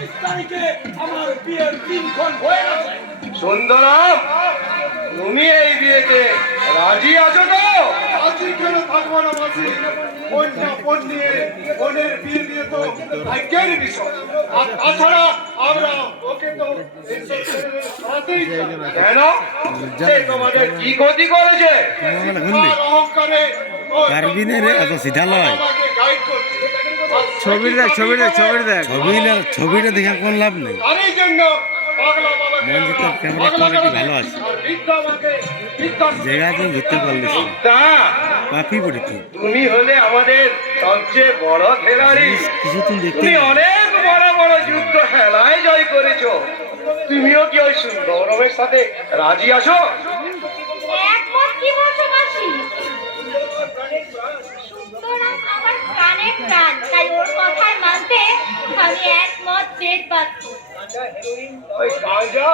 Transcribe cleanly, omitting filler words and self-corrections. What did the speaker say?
25 তারিখে আমার বিয়ের দিনক্ষণ হয়ে গেছে। সুন্দরম, তুমি এই বিয়েতে রাজি আছো তো? রাজি কেন থাকবো না মাসি? কন্যা বোনের বিয়ে দিয়ে তো ভাগ্যের বিষয়। আর তাছাড়া আমরা ওকে তো সরাতেই চাই। কেন? সে তোমাদের কি ক্ষতি করেছে? তার অহংকারে ও পারবি না রে, এত সিধা লয়। আমাকে গাইড করছে। ছবিটা দেখা কোন লাভ নেই। তারই জন্য পাগলা বাবাকে মঞ্জিতের ক্যামেরা পাগলা কোয়ালিটি বাবাকে ভালো আছে। আর বৃদ্ধা আমাকে বৃদ্ধাশ্রমে জায়গাতে ঘুরতে পারলিস না। তা পাপি পড়ি তুই। তুমি হলে আমাদের সবচেয়ে বড় খেলাড়ি। কিছুদিন দেখতে তুমি অনেক বড় বড় যুদ্ধ খেলায় জয় করেছো। তুমিও কি ওই সুন্দরমের সাথে রাজি আছো? একমত কি বলছো মাসি? সুতরাং আমার প্রাণের প্রাণ, তাই ওর কথায় মানতে আমি একমত বেদ বাক্য। ওই গাঁজা